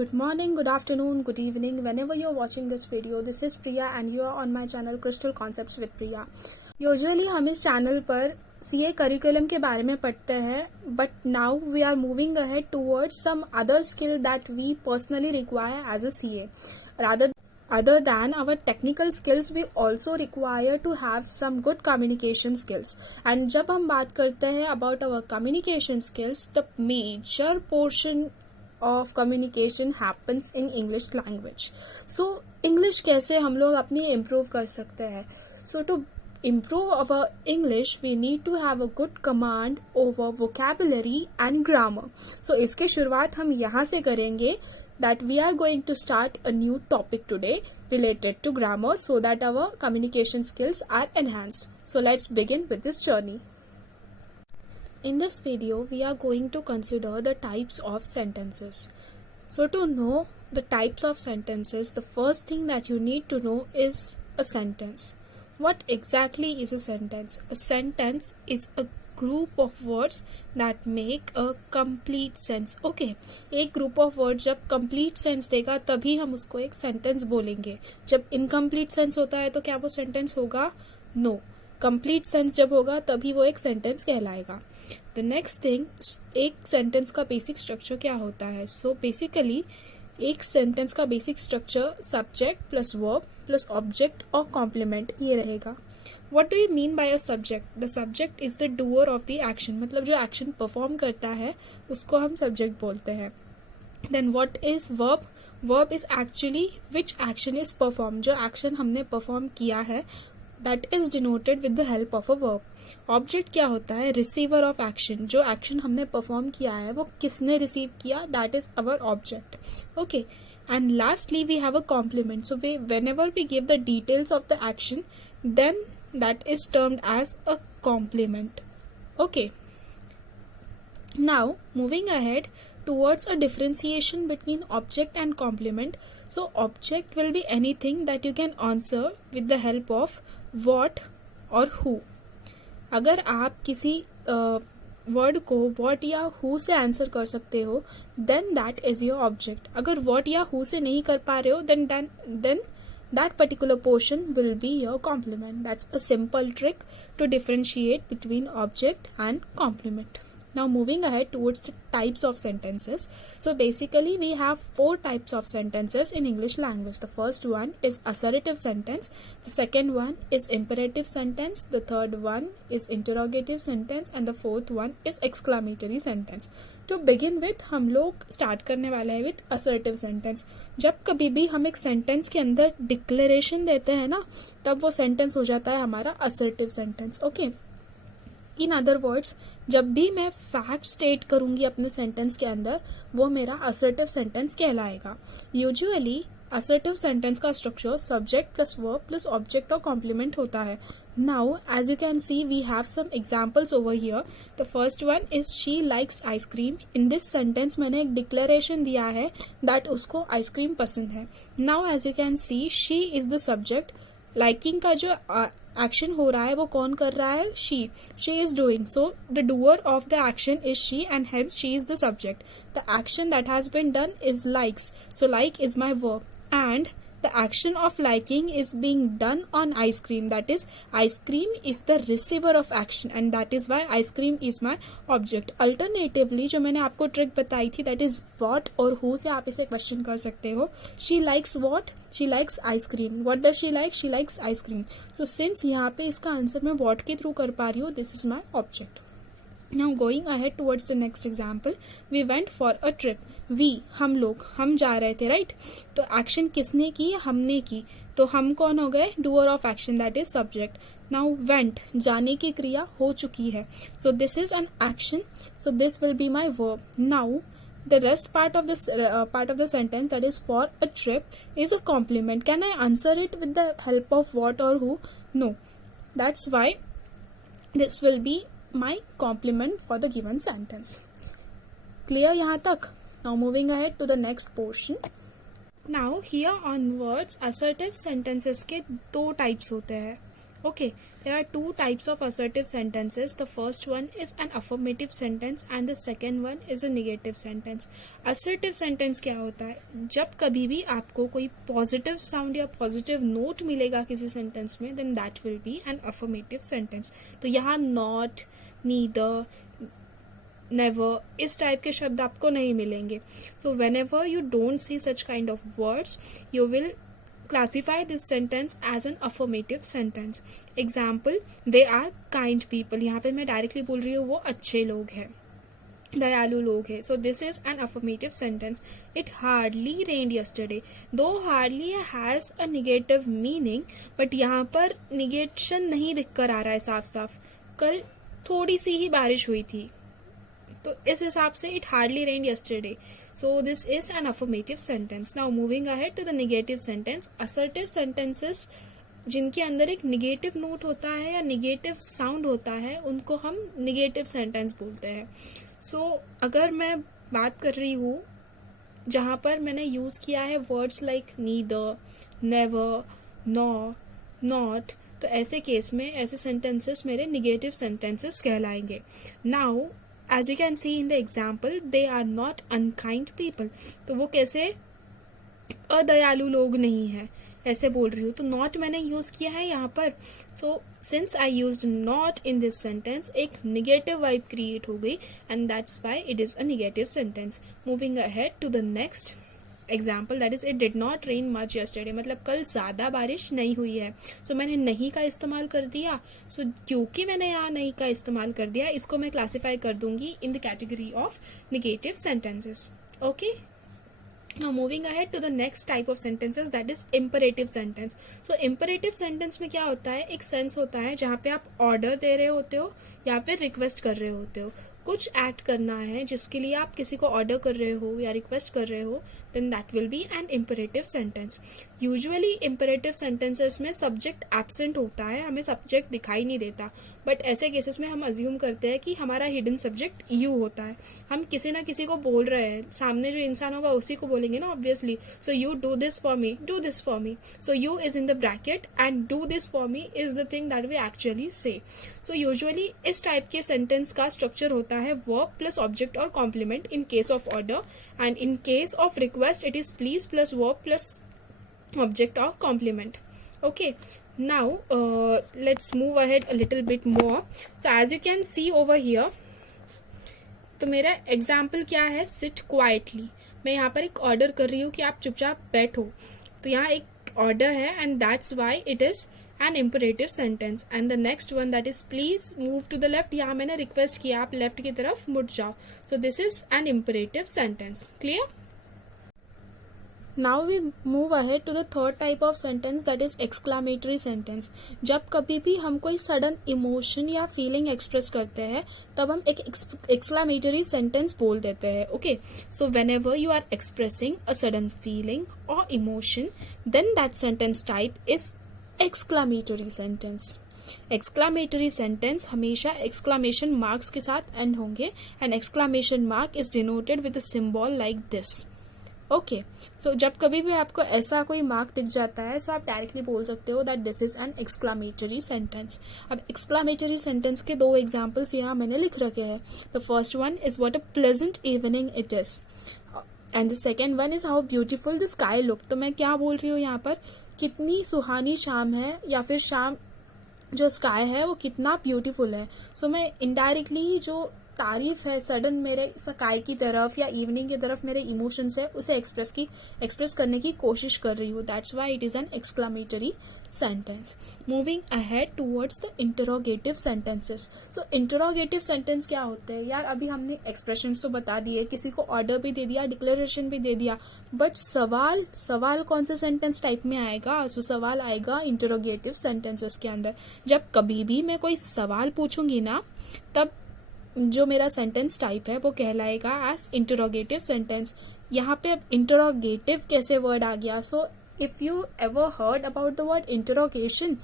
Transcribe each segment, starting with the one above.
Good morning, good afternoon, good evening. Whenever you're watching this video, this is Priya and you are on my channel Crystal Concepts with Priya. Usually हम इस channel पर CA curriculum के बारे में पढ़ते हैं, but now we are moving ahead towards some other skill that we personally require as a CA. Other than our technical skills, we also require to have some good communication skills. And जब हम बात करते हैं about our communication skills, the major portion of communication happens in English language. So English कैसे हम लोग अपनी improve कर सकते हैं? So to improve our English, we need to have a good command over vocabulary and grammar. So इसके शुरुआत हम यहाँ से करेंगे that we are going to start a new topic today related to grammar so that our communication skills are enhanced. So let's begin with this journey. In this video, we are going to consider the types of sentences. So to know the types of sentences, the first thing that you need to know is a sentence. What exactly is a sentence? A sentence is a group of words that make a complete sense. Okay, एक group of words जब complete sense देगा तभी हम उसको एक sentence बोलेंगे. जब incomplete sense होता है तो क्या वो sentence होगा? No. कंप्लीट सेंस जब होगा तभी वो एक सेंटेंस कहलाएगा. द नेक्स्ट थिंग, एक सेंटेंस का बेसिक स्ट्रक्चर क्या होता है? सो बेसिकली एक सेंटेंस का basic structure subject plus verb plus object और कॉम्प्लीमेंट ये रहेगा. What do you mean by a subject? The subject is the doer of the action, मतलब जो एक्शन परफॉर्म करता है उसको हम सब्जेक्ट बोलते हैं. Then what is verb? Verb is actually which action is perform, जो एक्शन हमने परफॉर्म किया है that is denoted with the help of a verb. Object क्या होता है? Receiver of action, जो action हमने perform किया है वो किसने receive किया? That is our object. Okay. And lastly we have a complement. So whenever we give the details of the action, then that is termed as a complement. Okay. Now moving ahead towards a differentiation between object and complement. So object will be anything that you can answer with the help of what और who. अगर आप किसी word को what या who से answer कर सकते हो then that is your object. अगर what या who से नहीं कर पा रहे हो then that particular portion will be your complement. That's a simple trick to differentiate between object and complement. Now moving ahead towards the types of sentences. So basically we have 4 types of sentences in English language. The first one is assertive sentence. The second one is imperative sentence. The third one is interrogative sentence. And the fourth one is exclamatory sentence. To begin with हम लोग start करने वाले हैं with assertive sentence. जब कभी भी हम एक sentence के अंदर declaration देते हैं ना, तब वो sentence हो जाता है हमारा assertive sentence. Okay. In other words, जब भी मैं फैक्ट स्टेट करूंगी अपने सेंटेंस के अंदर वो मेरा असर्टिव सेंटेंस कहलाएगा. यूजुअली असर्टिव सेंटेंस का structure subject plus verb plus object और कॉम्प्लीमेंट होता है. Now as you can see we have some examples over here. The first one is she likes ice cream. In this sentence मैंने एक declaration दिया है that उसको ice cream पसंद है. Now as you can see she is the subject. Liking का जो action हो रहा है वो कौन कर रहा है? She is doing. So the doer of the action is she and hence she is the subject. The action that has been done is likes. So like is my verb and the action of liking is being done on ice cream. That is, ice cream is the receiver of action and that is why ice cream is my object. Alternatively जो मैंने आपको trick बताई थी that is what और who से आप इसे question कर सकते हो. She likes what? She likes ice cream. What does she like? She likes ice cream. So since यहाँ पे इसका आंसर मैं what के थ्रू कर पा रही हूँ, this is my object. Now going ahead towards the next example, we went for a trip. We, हम लोग, हम जा रहे थे, right? तो एक्शन किसने की? हमने की. तो हम कौन हो गए? Doer of action, that is subject. Now went, जाने की क्रिया हो चुकी है. सो this is an action. So this will be my verb. Now the rest part of the sentence, that is for a trip, is a complement. Can I answer it with the help of what or who? No. That's why this will be my complement for the given sentence. Clear यहाँ तक? Now moving ahead to the next portion. Now here onwards assertive sentences के 2 types होते हैं. Okay, there are two types of assertive sentences. The first one is an affirmative sentence and the second one is a negative sentence. Assertive sentence क्या होता है? जब कभी भी आपको कोई पॉजिटिव साउंड या पॉजिटिव नोट मिलेगा किसी सेंटेंस में, then that will be an affirmative sentence. तो यहाँ not, neither, never इस टाइप के शब्द आपको नहीं मिलेंगे. So whenever you don't see such kind of words, you will classify this sentence as an affirmative sentence. Example, they are kind people. यहाँ पे मैं डायरेक्टली बोल रही हूँ वो अच्छे लोग हैं, दयालु लोग हैं. So this is an affirmative sentence. It hardly rained yesterday. Though hardly has a negative meaning, but यहाँ पर negation नहीं दिख कर आ रहा है साफ साफ. कल थोड़ी सी ही बारिश हुई थी, तो इस हिसाब से it hardly rained yesterday. So this is an affirmative sentence. Now moving ahead to the negative sentence. Assertive sentences जिनके अंदर एक negative note होता है या negative sound होता है, उनको हम negative sentence बोलते हैं. So अगर मैं बात कर रही हूँ जहाँ पर मैंने यूज किया है words like neither, never, nor, not, तो ऐसे केस में ऐसे sentences मेरे negative sentences कहलाएंगे. Now as you can see in the example, they are not unkind people. तो वो कैसे अदयालु लोग नहीं है ऐसे बोल रही हूँ. तो not मैंने यूज किया है यहाँ पर. So since I used not in this sentence, एक negative vibe create हो गई and that's why it is a negative sentence. Moving ahead to the next example, that is it did not rain much yesterday. मतलब कल ज़्यादा बारिश नहीं हुई है. So मैंने नहीं का इस्तेमाल कर दिया. So क्योंकि मैंने यहाँ नहीं का इस्तेमाल कर दिया, इसको मैं क्लासीफाई कर दूंगी in the category of negative sentences. Okay. Now moving ahead to the next type of sentences, that is imperative sentence. So imperative sentence में क्या होता है, एक सेंस होता है जहाँ पे आप ऑर्डर दे रहे होते हो या फिर रिक्वेस्ट कर रहे होते हो. कुछ एक्ट करना है जिसके लिए आप किसी को ऑर्डर कर रहे हो या रिक्वेस्ट कर रहे हो, then that will be an imperative sentence. Usually imperative sentences में सब्जेक्ट एब्सेंट होता है, हमें सब्जेक्ट दिखाई नहीं देता, बट ऐसे केसेस में हम अज्यूम करते हैं कि हमारा हिडन सब्जेक्ट यू होता है. हम किसी ना किसी को बोल रहे हैं, सामने जो इंसान होगा उसी को बोलेंगे ना obviously. So you do this for me, do this for me. So you is in the bracket and do this for me is the thing that we actually say. So usually इस type के sentence का structure होता है verb plus object और complement in case of order, and in case of request it is please plus verb plus object or complement. Okay, now let's move ahead a little bit more. So as you can see over here, तो मेरा example क्या है, sit quietly. मैं यहाँ पर एक order कर रही हूँ कि आप चुपचाप बैठो, तो यहाँ एक ऑर्डर है and that's why it is an imperative sentence. And the next one, that is please move to the left. यहाँ मैंने रिक्वेस्ट किया आप लेफ्ट की तरफ मुड़ जाओ. So this is an imperative sentence. Clear? Now we move ahead to the third type of sentence, that is exclamatory sentence. जब कभी भी हम कोई सडन इमोशन या फीलिंग एक्सप्रेस करते हैं तब हम एक exclamatory sentence बोल देते हैं. Okay, so whenever you are expressing a sudden feeling or emotion, then that sentence type is exclamatory sentence. Exclamatory sentence हमेशा exclamation marks के साथ end होंगे and exclamation mark is denoted with a symbol like this. Okay, so जब कभी भी आपको ऐसा कोई मार्क दिख जाता है, सो आप डायरेक्टली बोल सकते हो that this is an exclamatory sentence. अब एक्सक्लामेटरी सेंटेंस के दो एग्जाम्पल्स यहाँ मैंने लिख रखे हैं. The first one is what a pleasant evening it is and the second one is how beautiful the sky look. तो मैं क्या बोल रही हूँ यहाँ पर, कितनी सुहानी शाम है या फिर शाम जो स्काई है वो कितना ब्यूटीफुल है. सो मैं इनडायरेक्टली जो तारीफ है सडन मेरे स्काई की तरफ या इवनिंग की तरफ मेरे इमोशंस है उसे एक्सप्रेस करने की कोशिश कर रही हूँ. That's why it is an exclamatory sentence. Moving ahead towards the interrogative sentences. So interrogative sentence क्या होते हैं यार, अभी हमने एक्सप्रेशंस तो बता दिए, किसी को ऑर्डर भी दे दिया, डिक्लेरेशन भी दे दिया, बट सवाल कौन से सेंटेंस टाइप में आएगा. सो सवाल आएगा इंटरोगेटिव सेंटेंसेस के अंदर. जब कभी भी मैं कोई सवाल पूछूंगी ना, तब जो मेरा सेंटेंस टाइप है वो कहलाएगा एज इंटरोगेटिव सेंटेंस. यहाँ पे अब इंटरोगेटिव कैसे वर्ड आ गया. So if you ever heard about the word interrogation,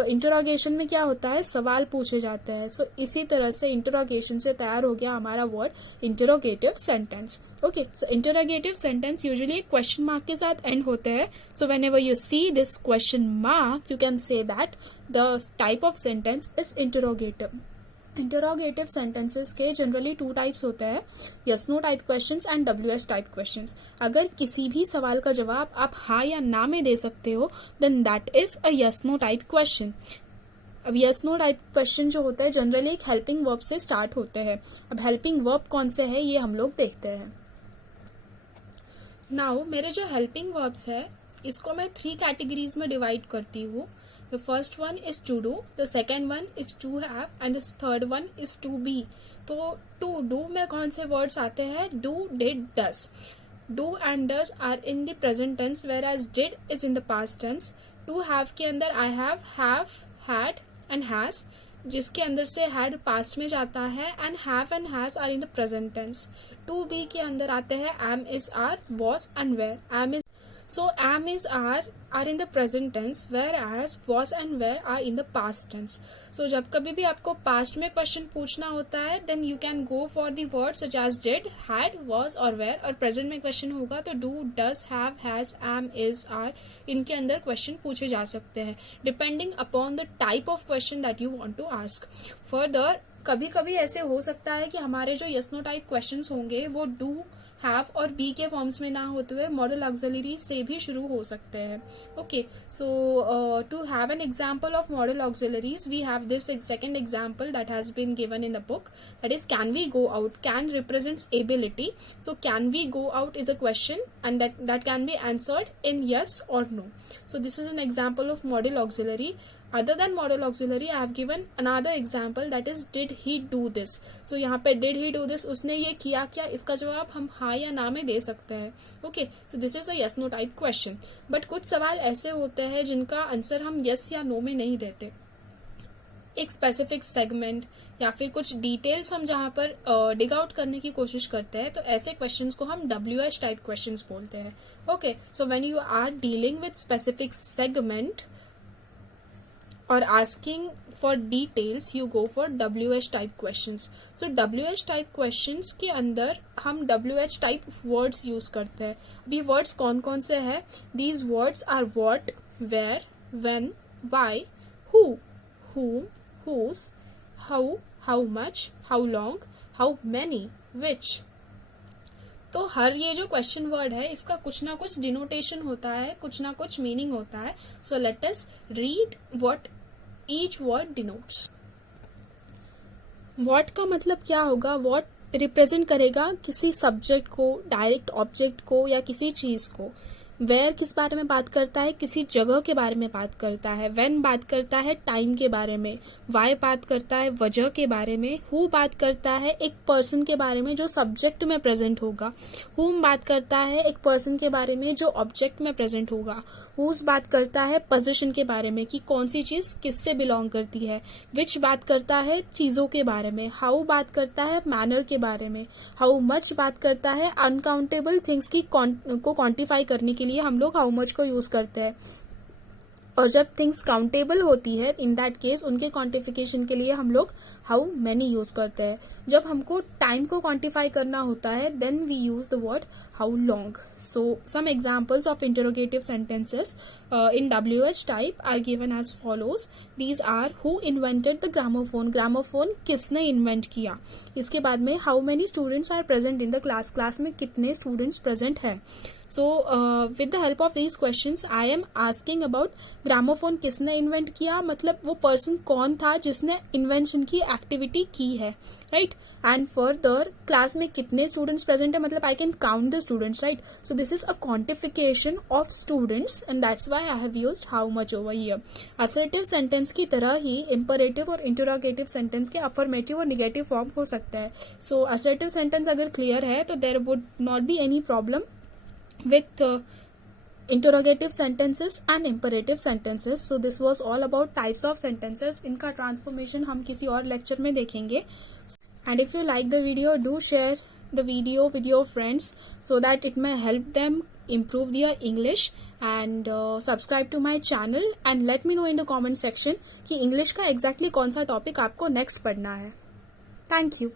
तो इंटरोगेशन में क्या होता है, सवाल पूछे जाते हैं. सो इसी तरह से इंटरोगेशन से तैयार हो गया हमारा word interrogative sentence. Okay, so interrogative sentence usually question mark के साथ एंड होते हैं. So whenever you see this question mark, you can say that the type of sentence is interrogative. Interrogative sentences के जनरली 2 टाइप्स होते हैं, yes no type questions and WH type questions. अगर किसी भी सवाल का जवाब आप हाँ या ना में दे सकते हो, then that is a yes no type question. अब यस नो टाइप क्वेश्चन जो होता है जनरली एक हेल्पिंग वर्ब से स्टार्ट होते हैं. अब हेल्पिंग वर्ब कौन से है ये हम लोग देखते हैं. नाउ मेरे जो हेल्पिंग वर्ब्स है इसको मैं 3 कैटेगरीज में डिवाइड करती हूँ. The first one is to do, the second one is to have, and the third one is to be. तो to do में कौन से words आते हैं, do, did, does. Do and does are in the present tense, whereas did is in the past tense. To have के अंदर I have, had and has, जिसके अंदर से had past में जाता है, and have and has are in the present tense. To be के अंदर आते हैं am, is, are, was and were. So am, is, are in the present tense, whereas was and were are in the past tense. So जब कभी भी आपको past में question पूछना होता है, then you can go for the words such as did, had, was और were. और present में क्वेश्चन होगा तो do, does, have, has, am, is, are इनके अंदर क्वेश्चन पूछे जा सकते हैं, depending upon the type of question that you want to ask. Further, कभी कभी ऐसे हो सकता है कि हमारे जो yes no टाइप क्वेश्चंस होंगे वो do, हैव और बी के फॉर्म्स में ना होते हुए मॉडल ऑक्सिलरी से भी शुरू हो सकते हैं. Okay, so to have an example of modal auxiliaries we have this second example that has been given in the book, that is can we go out. Can represents ability, so can we go out is a question and that can be answered in yes or no. So this is an example of model auxiliary. Other than model auxiliary, I have given another example, that is did he do this. So यहाँ पे did he do this, उसने ये किया क्या, इसका जवाब हम हाँ या ना में दे सकते हैं. Okay, so this is a yes no type question. But कुछ सवाल ऐसे होते हैं जिनका आंसर हम yes या no में नहीं देते. एक स्पेसिफिक सेगमेंट या फिर कुछ डिटेल्स हम जहाँ पर डिग आउट करने की कोशिश करते हैं, तो ऐसे क्वेश्चंस को हम WH टाइप क्वेश्चंस बोलते हैं. Okay, so when you are dealing with specific segment or asking for details, you go for WH type questions. So WH type questions के अंदर हम WH type words use करते हैं. अभी words कौन कौन से हैं? These words are what, where, when, why, who, whom, whose, how much, how long, how many, which. तो हर ये जो क्वेश्चन वर्ड है इसका कुछ ना कुछ डिनोटेशन होता है, कुछ ना कुछ मीनिंग होता है. So let us read what each word denotes. What का मतलब क्या होगा? व्हाट रिप्रेजेंट करेगा किसी सब्जेक्ट को, डायरेक्ट ऑब्जेक्ट को या किसी चीज को. वेयर किस बारे में बात करता है? किसी जगह के बारे में बात करता है. व्हेन बात करता है टाइम के बारे में. वाई बात करता है वजह के बारे में. हु बात करता है एक पर्सन के बारे में जो सब्जेक्ट में प्रेजेंट होगा. हुम बात करता है एक पर्सन के बारे में जो ऑब्जेक्ट में प्रेजेंट होगा. हुज बात करता है पोजीशन के बारे में कि कौन सी चीज किससे बिलोंग करती है. विच बात करता है चीजों के बारे में. हाउ बात करता है मैनर के बारे में. हाउ मच बात करता है अनकाउंटेबल थिंग्स की को क्वांटिफाई करने के लिए हम लोग हाउ मच को यूज करते हैं. और जब थिंग्स काउंटेबल होती है, इन दैट केस उनके क्वांटिफिकेशन के लिए हम लोग हाउ मेनी यूज करते हैं. जब हमको टाइम को क्वांटिफाई करना होता है, then we use the word how long. So some examples of interrogative sentences in WH type are given as follows. These are who invented the gramophone. Gramophone किसने invent किया. इसके बाद में how many students are present in the class. Class में कितने students present हैं. So with the help of these questions I am asking about gramophone किसने invent किया, मतलब वो पर्सन कौन था जिसने इन्वेंशन की एक्टिविटी की है, राइट. एंड फर्दर क्लास में कितने स्टूडेंट्स प्रेजेंट है, मतलब I can count the students, right. So this is a quantification of students and that's why I have used how much over here. Assertive sentence की तरह ही imperative और interrogative sentence के affirmative और negative form हो सकता है. सो असर्टिव सेंटेंस अगर क्लियर है तो there would not be any problem with interrogative sentences and imperative sentences. So this was all about types of sentences. इनका transformation हम किसी और lecture में देखेंगे. And if you like the video, do share the video with your friends so that it may help them improve their English and subscribe to my channel and let me know in the comment section कि English का exactly कौन सा topic आपको next पढ़ना है. Thank you.